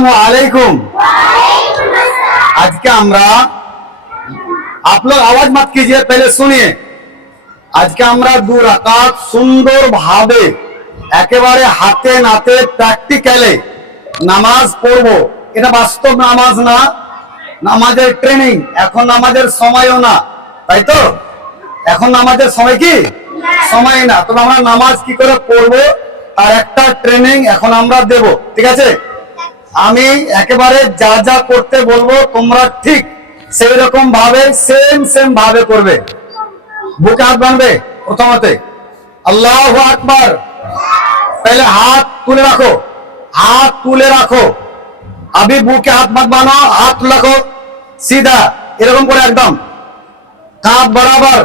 আসসালামু আলাইকুম। आज के हमरा आप लोग आवाज मत कीजिए, पहले सुनिए। आज के हमरा 2 রাকাত সুন্দর ভাবে একেবারে হাতে নাতে প্র্যাকটিক্যালে নামাজ পড়বো। এটা বাস্তব নামাজ না, নামাজের ট্রেনিং। এখন নামাজের সময়ও না, তাই তো? এখন নামাজের সময় কি সময় না, তবে আমরা নামাজ কি করে পড়বো আর একটা ট্রেনিং এখন আমরা দেব, ঠিক আছে? আমি একেবারে যা যা করতে বলবো তোমরা ঠিক সেই রকম ভাবে সেম ভাবে করবে। বুকে হাত বাঁধবে প্রথমতে, আল্লাহু আকবার। पहले हाथ তুলে রাখো, हाथ তুলে রাখো। अभी বুকে हाथ मत बांधो, हाथ रखो सीधा এরকম করে একদম কাঁধ বরাবর,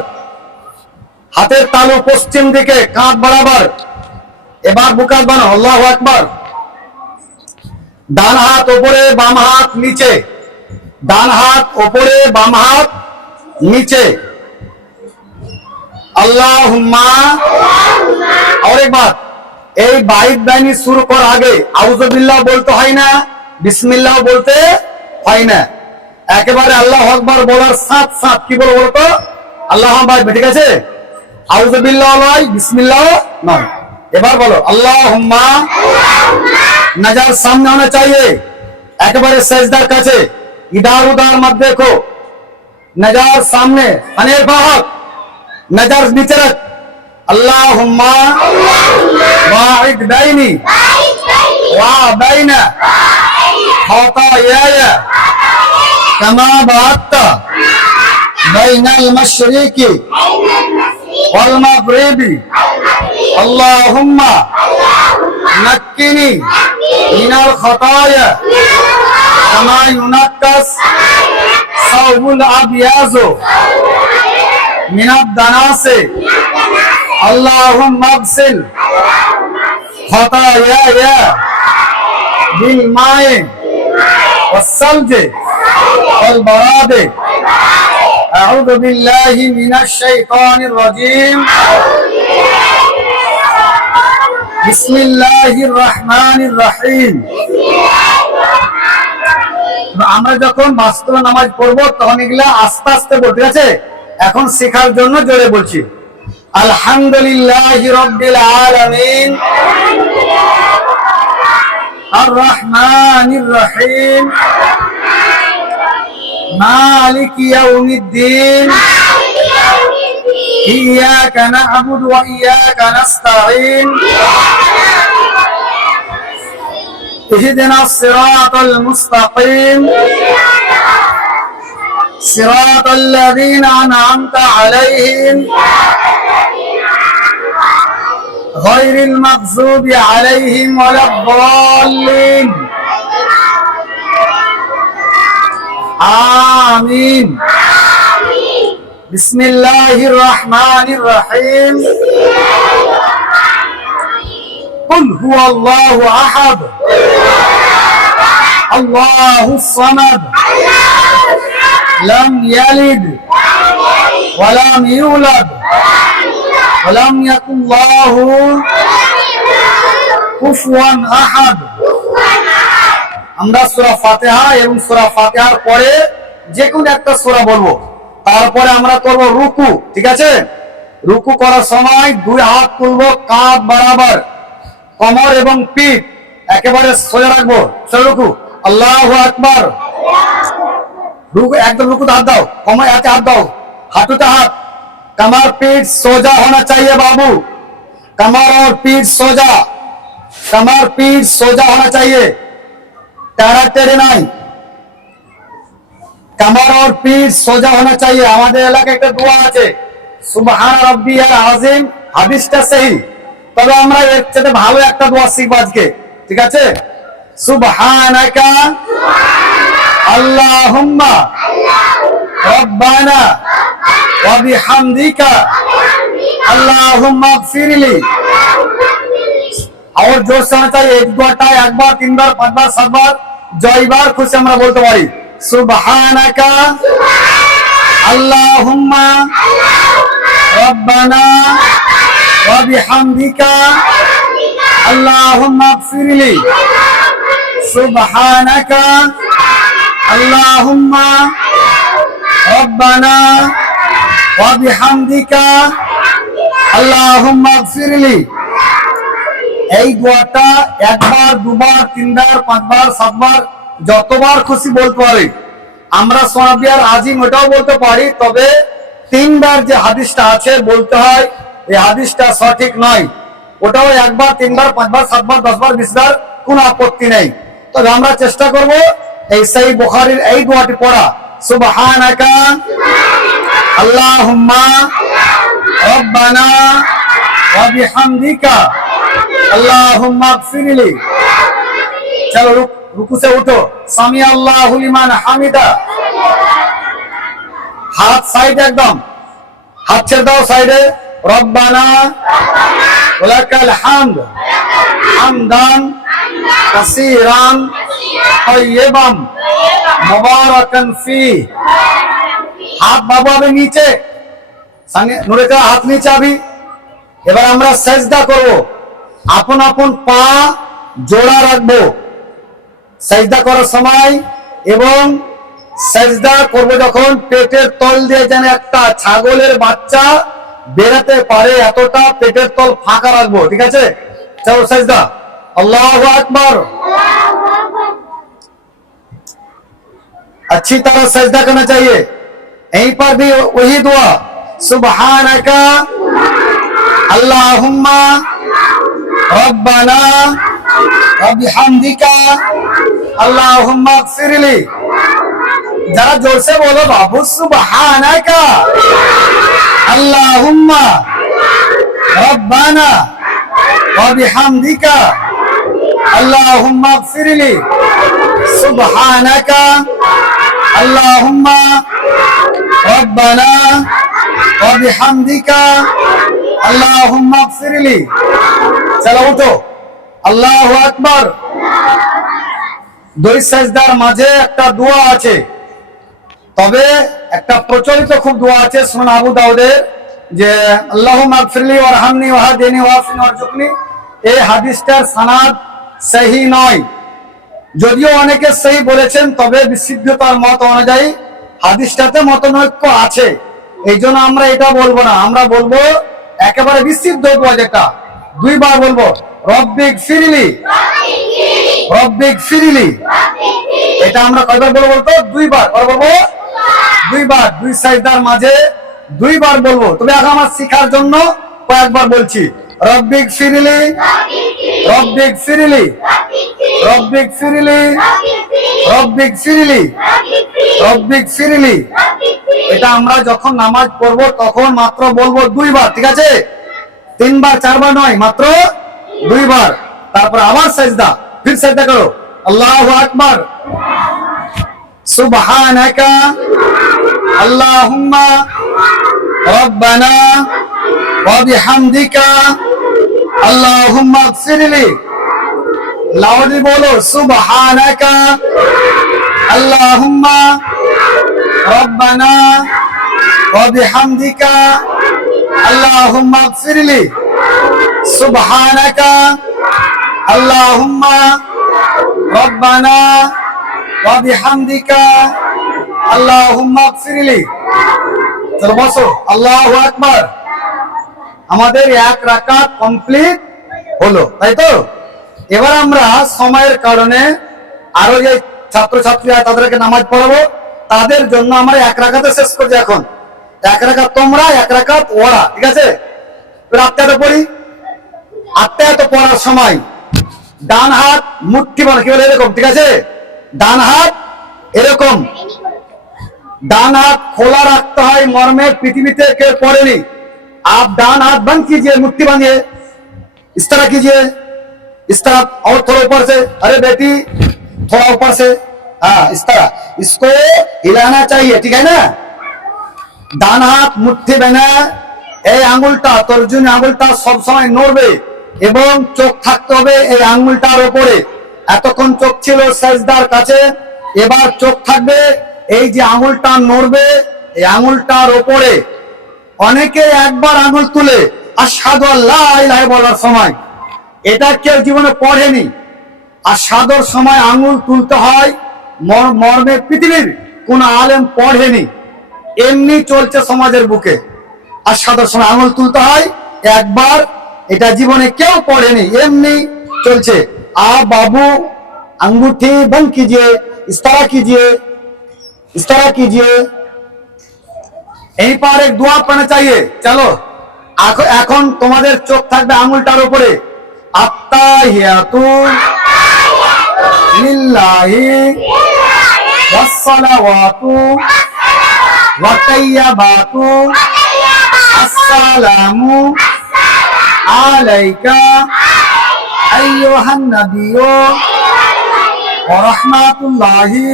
হাতের তালু পশ্চিম দিকে, কাঁধ বরাবর। এবার বুকে হাত বাঁধো, আল্লাহু আকবার। ডান হাত উপরে, বাম হাত নিচে, ডান হাত উপরে, বাম হাত নিচে। আল্লাহুম্মা। और एक बात, এই বাইত বাণী শুরু করার আগে আউযুবিল্লাহ বলতে হয় না, বিসমিল্লাহ বলতে হয় না। একেবারে আল্লাহু আকবার বলার সাথে সাথে কি বলবো বলতো? আল্লাহ আকবার, ঠিক আছে? আউযুবিল্লাহ নয়, বিসমিল্লাহ নয়। এবার বলো আল্লাহুম্মা। नजर सामने होना चाहिए, एकेबारे सजदार काछे, इधर उधर मत देखो। नजर सामने, अनेर बाहक, नजर नीचे रख। अल्लाहुम्मा बाइद बैनी व बैना खतायाया कमा बाअता बैनल मशरिकी वल मगरिबी। अल्लाहुम्मा नक्किनी मिनल खताया कमा युनक्कस सौबुल अबियाजु मिनद दनासे। अल्लाहुम्मा अगसिल खतायाया बिल माए वस्सल्जे वल बरादे। अऊज़ु बिल्लाहि मिनश शैतानिर रजीम। বিসমিল্লাহির রহমানির রহিম। আমরা যখন বাস্তব নামাজ পড়বো তখন এগুলা আস্তে আস্তে বলতে, ঠিক আছে? এখন শেখার জন্য জোরে বলছি। আলহামদুলিল্লাহি রাব্বিল আলামিন আর রহমানির রহিম মালিকি ইয়াউমিদ্দিন إياك نعبد وإياك نستعين اهدنا الصراط المستقيم صراط الذين أنعمت عليهم غير المغضوب عليهم ولا الضالين آمين। बिस्मिल्लाहिर रहमानिर रहीम। कुल हुवल्लाहु अहद अल्लाहुस समद लम यलिद वलम यूलद वलम यकुल लाहु कुफुवान अहद। আমরা সূরা ফাতিহা এবং সূরা ফাতিহার পরে যে কোনো একটা সূরা বলবো, তারপরে আমরা করব রুকু, ঠিক আছে? রুকু করার সময় 2 হাত তুলবো কাঁধ বরাবর, কোমর এবং পিঠ একেবারে সোজা রাখবো। রুকু, আল্লাহু আকবার। রুকু একদম, রুকুতে হাত দাও, কোমর হাতে হাত দাও, हाथों हाथ। कमर पीठ सोजा होना चाहिए बाबू, कमर और पीठ सोजा, कमर पीठ सोजा होना चाहिए, टेढ़ा टेढ़े नहीं। कमर और पीठ सोजा होना चाहिए। हमारे এলাকায় একটা দোয়া আছে, সুবহান রাব্বিয়াল আযীম, হাদিসটা সহি। তবে আমরা এর চেয়ে ভালো একটা দোয়া শিখব আজকে, ঠিক আছে? সুবহানাকা আল্লাহুম্মা রব্বানা ওয়া বিহামদিকা আল্লাহুম্মা ইগফিরলি। और जोर से होना चाहिए, एक दुआटा एक बार, 3 बार, 5 बार, 7 बार, जयबार खुश আমরা বলতে পারি। सुबहानका अल्लाहुम्मा रब्बाना व बिहम्दिका अल्लाहुम्मा इगफिरली। সুবহানাকা আল্লাহুম্মা রব্বানা ওয়া বিহামদিকা আল্লাহুম্মা ইগফিরলি। এই দোয়াটা একবার, দুবার, তিনবার, পাঁচবার, সাতবার, যতবার খুশি বলতে পারি। আমরা সোনাবিয়ার আজিম ওটাও বলতে পারি, তবে তিনবার যে হাদিসটা আছে বলতে হয়, এই হাদিসটা সঠিক নয়। ওটাও একবার, তিনবার, পাঁচবার, সাতবার, 10বার, 20বার কোনো আপত্তি নেই। তবে আমরা চেষ্টা করব এই সহিহ বুখারীর এই দোয়াটি পড়া, সুবহানাকা আল্লাহুম্মা রব্বানা ওয়া বিহামদিকা আল্লাহুম্মা ইগফিরলি। চলো রুকু से उठो, সামি আল্লাহু লিমান হামিদা। হাত সাইড, একদম হাত ছেড়ে দাও সাইডে। রব্বানা ওয়ালাকাল হামদ হামদান কাসীরান তাইয়্যিবান মুবারাকান ফি। হাত বাবু আবে নিচে, নুরে কা হাত নিচে আবি। এবার আমরা সেজদা করব, আপন আপন পা জোড়া রাখবো সেজদা করার সময়, এবং সেজদা করব যখন পেটের তল দিয়ে যেন একটা ছাগলের বাচ্চা বেরোতে পারে এতটা পেটের তল ফাঁকা রাখবো, ঠিক আছে? চলো সেজদা। আল্লাহু আকবার। अच्छी तरह सजदा करना चाहिए। यहीं पर भी वही दुआ, सुबहानका अल्लाहुम्मा रब्बाना व बिहम्दिका अल्लाहुम्मा इगफिरली। जरा जोर से बोलो बाबू, सुबहानका अल्लाहुम्मा रब्बाना व बिहम्दिका अल्लाहुम्मा इगफिरली। सुबहानका अल्लाहुम्मा रब्बाना व बिहम्दिका अल्लाहुम्मा इगफिरली। चलो उठो, আল্লাহু আকবার। দুই সেজদার মাঝে একটা দোয়া আছে, তবে একটা প্রচলিত খুব দোয়া আছে সুনান আবু দাউদের, যে আল্লাহুম্মা ইগফিরলি ওয়ারহামনি ওয়াহদিনি ওয়াফিনি ওয়ারজুকনি। এই হাদিসটার সনদ সহি নয়, যদিও অনেকে সহি বলেছেন, তবে বিশুদ্ধতার মত অনুযায়ী হাদিসটাতে মতনৈক্য আছে। এই জন্য আমরা এটা বলবো না, আমরা বলবো একেবারে বিশুদ্ধ দোয়া, যেটা দুইবার বলবো, রব্বিক ফিরলি, রব্বিক ফিরলি। এটা আমরা কয়বার বলবো বলতো? দুইবার বলবো, দুইবার, দুই সাজদার মাঝে দুইবার বলবো। তবে আগে আমার শিখার জন্য কয়েকবার বলছি, রব্বিক ফিরলি, রব্বিক ফিরলি, রব্বিক ফিরলি, রব্বিক ফিরলি, রব্বিক ফিরলি। এটা আমরা যখন নামাজ পড়বো তখন মাত্র বলবো দুইবার, ঠিক আছে? তিনবার চারবার নয়, মাত্র দুইবার। তারপর আবার সেজদা, ফির সেজদা করো, আল্লাহু আকবার। সুবহানাকা আল্লাহুম্মা রব্বানা ওয়া বিহামদিকা আল্লাহুম্মা ইগফিরলি। লাউডলি বলো, সুবহানাকা আল্লাহুম্মা রব্বানা ওয়া বিহামদিকা আল্লাহুম্মা ইগফিরলি। সুবহানাকা আল্লাহুম্মা রব্বানা ওয়া বিহামদিকা আল্লাহুম্মা ইগফিরলি। চলো বসো, আল্লাহু আকবার। আমাদের এক রাকাত কমপ্লিট হলো, তাই তো? এবার আমরা সময়ের কারণে আরো যে ছাত্রছাত্রীরা তাদেরকে নামাজ পড়াবো, তাদের জন্য আমরা এক রাকাতে শেষ করছি। এখন এক রাকাত তোমরা, এক রাকাত ওরা, ঠিক আছে? আত্মাতে পড়ি। আত্মাতে পড়ার সময় ডান হাত মুঠি বানা, কি বলে এরকম, ঠিক আছে? ডান হাত এরকম, ডান हाथ खोला रखता है, मर्मे पृथ्वी के पड़े नहीं। आप डान हाथ बंद कीजिए, मुट्ठी बांधिए, इस तरह कीजिए, इस तरह, और थोड़ा ऊपर से, अरे बेटी थोड़ा ऊपर से, हाँ इस तरह, इसको हिलाना चाहिए, ठीक है ना? डान हाथ मुट्ठी बना, এই আঙ্গুলটা, তর্জনী আঙ্গুলটা সব সময় নড়বে এবং চোখ থাকতে হবে এই আঙ্গুলটার উপরে। এতক্ষণ চোখ ছিল সেজদার কাছে, এবার চোখ থাকবে এই যে আঙ্গুলটা নড়বে এই আঙ্গুলটার উপরে। অনেকে একবার আঙ্গুল তুলে আশহাদু আল্লা ইলাহা বলার সময়, এটা কেউ জীবনে পড়েনি, আর সাদর সময় আঙুল তুলতে হয় মর্মে পৃথিবীর কোন আলেম পড়েনি, এমনি চলছে সমাজের বুকে। আর সাদর সময় আঙুল তুলতে হয় একবার, এটা জীবনে কেউ পড়েনি, এমনি চলছে। आ बाबू अंगूठी बंद कीजिए, इस तरह कीजिए, इस तरह कीजिए। यहीं पर एक दुआ पढ़ना चाहिए। चलो এখন তোমাদের চোখ থাকবে আঙুলটার উপরে। আত্তাহিয়াতু লিল্লাহি ওয়াসসালাওয়াতু ওয়া তাইয়্যিবাতু আসসালামু আলাইকা আইয়ুহান নাবিয়্যু ওয়া রাহমাতুল্লাহি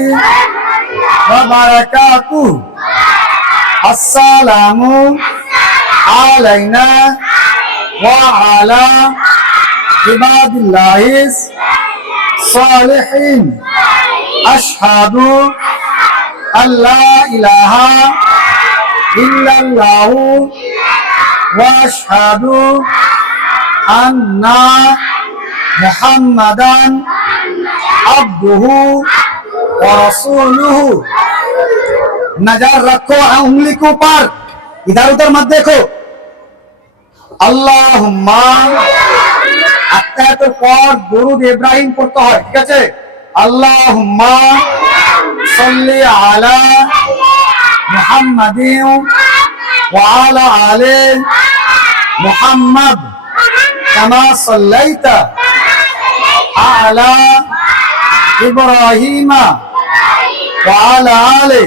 ওয়া বারাকাতুহু। আসসালামু আলাইনা ওয়া আলা ইবাদিল্লাহিস সালিহিন। আশহাদু আল্লা ইলাহা ইল্লাল্লাহু ওয়া আশহাদু আন্না মুহাম্মাদান আবদুহু ওয়া রাসূলুহু। नजर रखो उंगली के ऊपर, इधर उधर मत देखो। अल्लाहुम्मा अत्ताहियातुल पर दुरूद इब्राहिम पढ़ते हैं, ठीक है। अल्लाहुम्मा सल्ली अला मुहम्मदिन व अला आले मुहम्मद कमा सल्लैता अला इब्राहिम व अला आले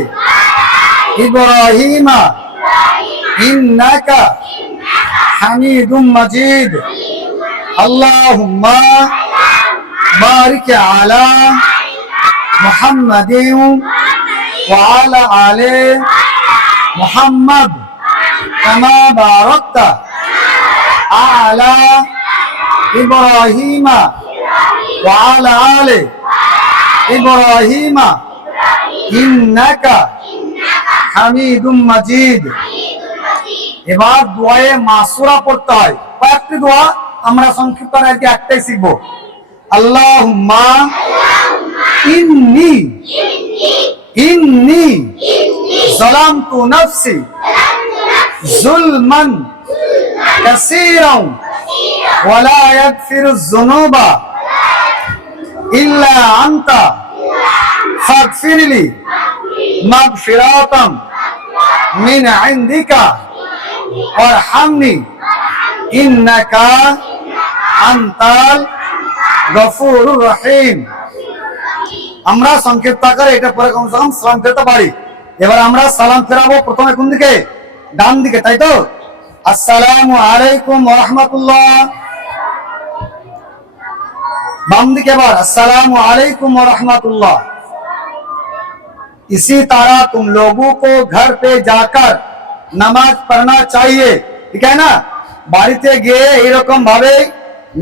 इब्राहिम इन्नका हमीदुम मजीद। अल्लाहुम्मा बारिक अला मुहम्मदिन व अला आले मुहम्मद कमा बारकता अला इब्राहिम व अला आले इब्राहिम इन्नका হামিদুম মাজিদ। এবার দোয়ায়ে মাসুরা পড়তে হয়। কয়েকটি দোয়া আমরা সংক্ষিপ্ত আজকে একটাই শিখবো। আল্লাহুম্মা ইন্নী ইন্নী যালামতু নাফসি যুলমান কাসীরান ওয়া লা ইয়াগফিরুয যুনুবা ইল্লা আনতা ফাগফিরলি मगफिरातम मिन इंदिका वरहमनी इन्नका अंताल गफूरुर रहीम। আমরা সংক্ষিপ্ত আকারে এটা পরে কমসে কম সালাম ফেরাতে পারি। এবার আমরা সালাম ফেরাবো প্রথমে কোন দিকে? ডান দিকে, তাই তো? আসসালামু আলাইকুম ওয়া রাহমাতুল্লাহ। বাম দিকে এবার আসসালামু আলাইকুম ওয়া রাহমাতুল্লাহ। इसी तरह तुम लोगों को घर पे जाकर नमाज पढ़ना चाहिए, ठीक है ना। বাড়িতে গিয়ে এরকম ভাবে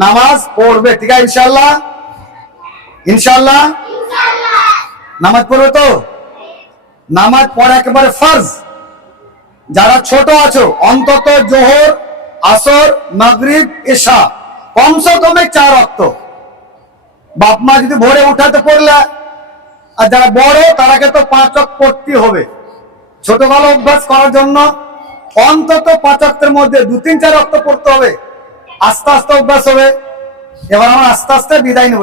নামাজ পড়বে, ঠিক আছে ইনশাআল্লাহ। ইনশাআল্লাহ নামাজ পড়বে তো? নামাজ পড়া একেবারে ফরজ। যারা ছোট আছো অন্তত জোহর, আসর, মাগরিব, ইশা কমসে কমে 4 ওয়াক্ত। বাপ মা যদি ভোরে উঠাতে পড়লে, আর যারা বড় তারাকে তো 5 ওয়াক্ত পড়তে হবে। ছোটবেলা অভ্যাস করার জন্য অন্তত 5 ওয়াক্তের মধ্যে 2-3-4 ওয়াক্ত পড়তে হবে। আস্তে আস্তে অভ্যাস হবে। এবার আমরা আস্তে আস্তে বিদায় নেব।